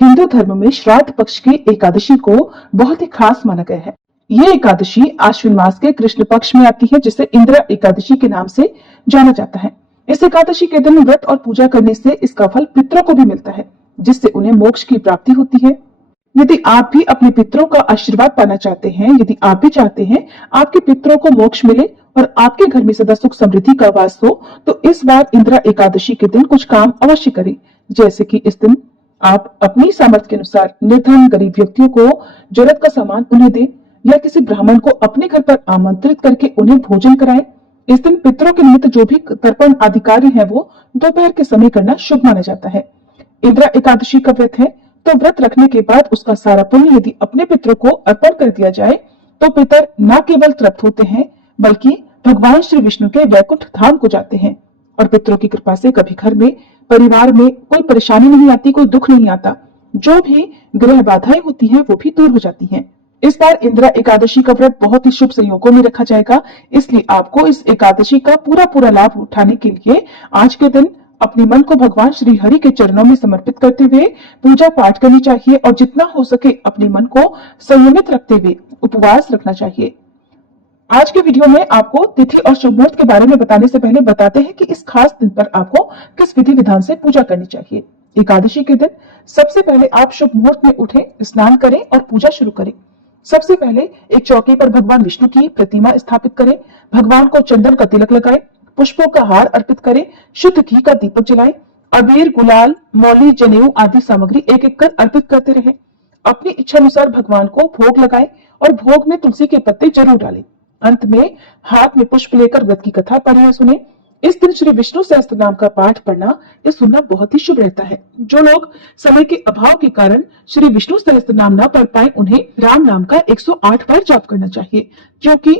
हिंदू धर्म में श्राद्ध पक्ष की एकादशी को बहुत ही खास माना गया है। ये एकादशी आश्विन मास के कृष्ण पक्ष में आती है, जिसे इंदिरा एकादशी के नाम से जाना जाता है। इस एकादशी के दिन व्रत और पूजा करने से इसका फल पितरों को भी मिलता है, जिससे उन्हें मोक्ष की प्राप्ति होती है। यदि आप भी अपने पितरों का आशीर्वाद पाना चाहते हैं, यदि आप भी चाहते हैं आपके पितरों को मोक्ष मिले और आपके घर में सदा सुख समृद्धि का वास हो, तो इस बार इंदिरा एकादशी के दिन कुछ काम अवश्य करें। जैसे कि इस दिन आप अपनी सामर्थ्य के अनुसार निर्धन गरीब व्यक्तियों को जरूरत का सामान उन्हें दें, या किसी ब्राह्मण को अपने घर पर आमंत्रित करके उन्हें भोजन कराएं। इस दिन पितरों के निमित्त जो भी तर्पण आदि कार्य है वो दोपहर के समय करना शुभ माना जाता है। इंदिरा एकादशी का व्रत है, तो व्रत रखने के बाद उसका सारा पुण्य यदि अपने पितरों को अर्पण कर दिया जाए तो पितर न केवल तृप्त होते हैं, बल्कि भगवान श्री विष्णु के वैकुंठ धाम को जाते हैं। और पितरों की कृपा से कभी घर में परिवार में कोई परेशानी नहीं आती, कोई दुख नहीं आता। जो भी ग्रह बाधाएं होती हैं वो भी दूर हो जाती हैं। इस बार इंदिरा एकादशी का व्रत बहुत ही शुभ संयोगों में रखा जाएगा, इसलिए आपको इस एकादशी का पूरा लाभ उठाने के लिए आज के दिन अपने मन को भगवान श्री हरि के चरणों में समर्पित करते हुए पूजा पाठ करनी चाहिए और जितना हो सके अपने मन को संयमित रखते हुए उपवास रखना चाहिए। आज के वीडियो में आपको तिथि और शुभ मुहूर्त के बारे में बताने से पहले बताते हैं कि इस खास दिन पर आपको किस विधि विधान से पूजा करनी चाहिए। एकादशी के दिन सबसे पहले आप शुभ मुहूर्त में उठें, स्नान करें और पूजा शुरू करें। सबसे पहले एक चौकी पर भगवान विष्णु की प्रतिमा स्थापित करें, भगवान को चंदन का तिलक लगाएं, पुष्पों का हार अर्पित करें, शुद्ध घी का दीपक जलाएं, अबीर गुलाल मौली जनेऊ आदि सामग्री एक एक कर अर्पित करते रहें। अपनी इच्छा अनुसार भगवान को भोग लगाएं और भोग में तुलसी के पत्ते जरूर डालें। अंत में हाथ में पुष्प लेकर व्रत की कथा पढ़िए सुने। इस दिन श्री विष्णु सहस्त्र नाम का पाठ पढ़ना या सुनना बहुत ही शुभ रहता है। जो लोग समय के अभाव के कारण श्री विष्णु सहस्त्र नाम न पढ़ पाए, उन्हें राम नाम का 108 बार जाप करना चाहिए, क्योंकि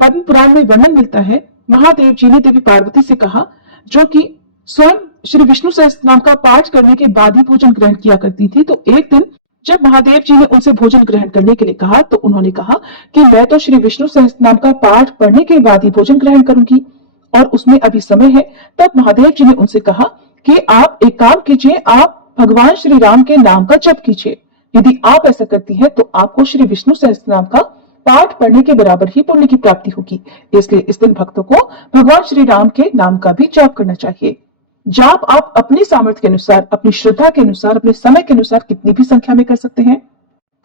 पद्म पुराण में वर्णन मिलता है। महादेव जी ने देवी पार्वती से कहा, जो कि स्वयं श्री विष्णु सहस्त्र नाम का पाठ करने के बाद ही भोजन ग्रहण किया करती थी, तो एक दिन जब महादेव जी ने उनसे भोजन ग्रहण करने के लिए कहा तो उन्होंने कहा कि मैं तो श्री विष्णु सहस्त्र नाम का पाठ पढ़ने के बाद ही भोजन ग्रहण करूंगी और उसमें अभी समय है। तब महादेव जी ने उनसे कहा कि आप एक काम कीजिए, आप भगवान श्री राम के नाम का जप कीजिए। यदि आप ऐसा करती हैं तो आपको श्री विष्णु सहस्त्र नाम का पाठ पढ़ने के बराबर ही पुण्य की प्राप्ति होगी। इसलिए इस दिन भक्तों को भगवान श्री राम के नाम का भी जाप करना चाहिए। जाप आप अपनी सामर्थ्य के अनुसार, अपनी श्रद्धा के अनुसार, अपने समय के अनुसार कितनी भी संख्या में कर सकते हैं।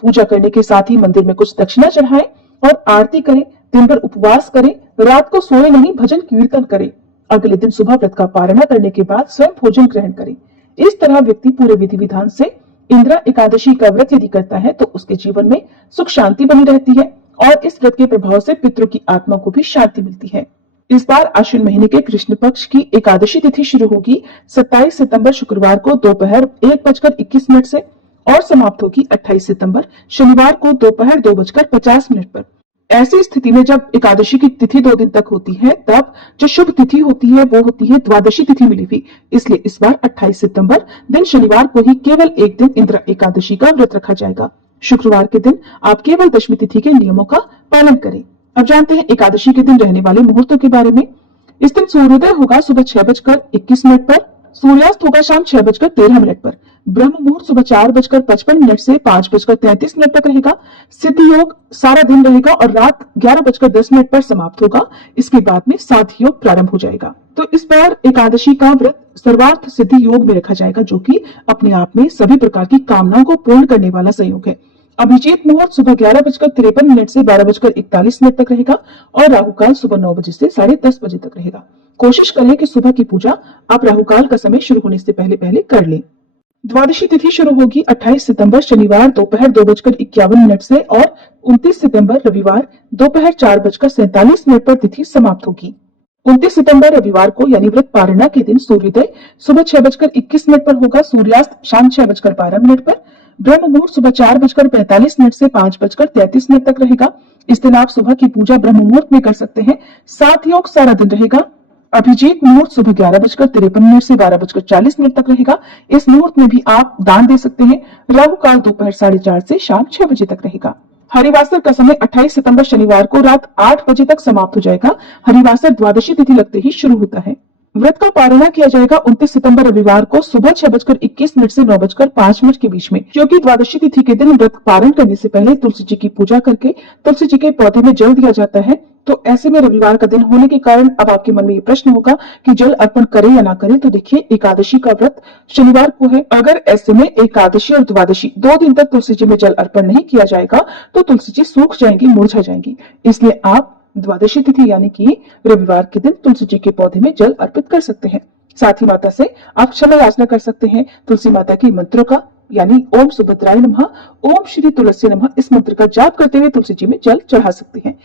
पूजा करने के साथ ही मंदिर में कुछ दक्षिणा चढ़ाएं और आरती करें। दिन भर उपवास करें, रात को सोए नहीं, भजन कीर्तन करें। अगले दिन सुबह व्रत का पारणा करने के बाद स्वयं भोजन ग्रहण करें। इस तरह व्यक्ति पूरे विधि विधान से इंदिरा एकादशी का व्रत यदि करता है तो उसके जीवन में सुख शांति बनी रहती है और इस व्रत के प्रभाव से पितरों की आत्मा को भी शांति मिलती है। इस बार आश्विन महीने के कृष्ण पक्ष की एकादशी तिथि शुरू होगी 27 सितंबर शुक्रवार को दोपहर 1:21 से और समाप्त होगी 28 सितंबर शनिवार को दोपहर 2:50 पर। ऐसी स्थिति में जब एकादशी की तिथि 2 दिन तक होती है, तब जो शुभ तिथि होती है वो होती है द्वादशी तिथि मिली हुई। इसलिए इस बार 28 सितंबर दिन शनिवार को ही केवल एक दिन इंदिरा एकादशी का व्रत रखा जाएगा। शुक्रवार के दिन आप केवल दशमी तिथि के नियमों का पालन करें। अब जानते हैं एकादशी के दिन रहने वाले मुहूर्तों के बारे में। इस दिन सूर्योदय होगा सुबह 6:21 पर, सूर्यास्त होगा शाम 6:13 पर। ब्रह्म मुहूर्त सुबह 4:55 से 5:33 तक रहेगा। सिद्ध योग सारा दिन रहेगा और रात 11:10 पर समाप्त होगा। इसके बाद में साध्य योग प्रारंभ हो जाएगा। तो इस बार एकादशी का व्रत सर्वार्थ सिद्धि योग में रखा जाएगा, जो कि अपने आप में सभी प्रकार की कामनाओं को पूर्ण करने वाला संयोग है। अभिजीत मुहूर्त सुबह 11:53 से 12:41 तक रहेगा और राहुकाल सुबह 9 बजे से 10:30 बजे तक रहेगा। कोशिश करें कि सुबह की पूजा आप राहुकाल का समय शुरू होने से पहले कर लें। द्वादशी तिथि शुरू होगी 28 सितंबर शनिवार दोपहर 2:51 से और 29 सितंबर रविवार दोपहर 4:47 पर तिथि समाप्त होगी। 29 सितंबर रविवार को यानी व्रत पारणा के दिन सूर्योदय सुबह 6:21 पर होगा, सूर्यास्त शाम 6:12 पर। ब्रह्म मुहूर्त सुबह 4:45 से 5:33 तक रहेगा। इस दिन आप सुबह की पूजा ब्रह्म मुहूर्त में कर सकते हैं। साथ योग सारा दिन रहेगा। अभिजीत मुहूर्त सुबह 11:53 से 12:40 तक रहेगा। इस मुहूर्त में भी आप दान दे सकते हैं। राहु काल दोपहर 4:30 से शाम 6 बजे तक रहेगा। हरिवासर का समय 28 सितंबर शनिवार को रात 8 बजे तक समाप्त हो जाएगा। हरिवासर द्वादशी तिथि लगते ही शुरू होता है। व्रत का पारणा किया जाएगा 29 सितंबर रविवार को सुबह 6:21 से 9:05 के बीच में, क्योंकि द्वादशी तिथि के दिन व्रत पारण करने से पहले तुलसी जी की पूजा करके तुलसी जी के पौधे में जल दिया जाता है। तो ऐसे में रविवार का दिन होने के कारण अब आपके मन में ये प्रश्न होगा कि जल अर्पण करें या ना करें। तो देखिए, एकादशी का व्रत शनिवार को है। अगर ऐसे में एकादशी और द्वादशी 2 दिन तक तुलसी जी में जल अर्पण नहीं किया जाएगा तो तुलसी जी सूख जाएंगी, मुरझा जाएंगी। इसलिए आप द्वादशी तिथि यानी कि रविवार के दिन तुलसी जी के पौधे में जल अर्पित कर सकते हैं। साथ ही माता से आप क्षमा याचना कर सकते हैं। तुलसी माता की मंत्रों का यानी ओम सुभद्राय नमः, ओम श्री तुलसी नमः, इस मंत्र का जाप करते हुए तुलसी जी में जल चढ़ा सकते हैं।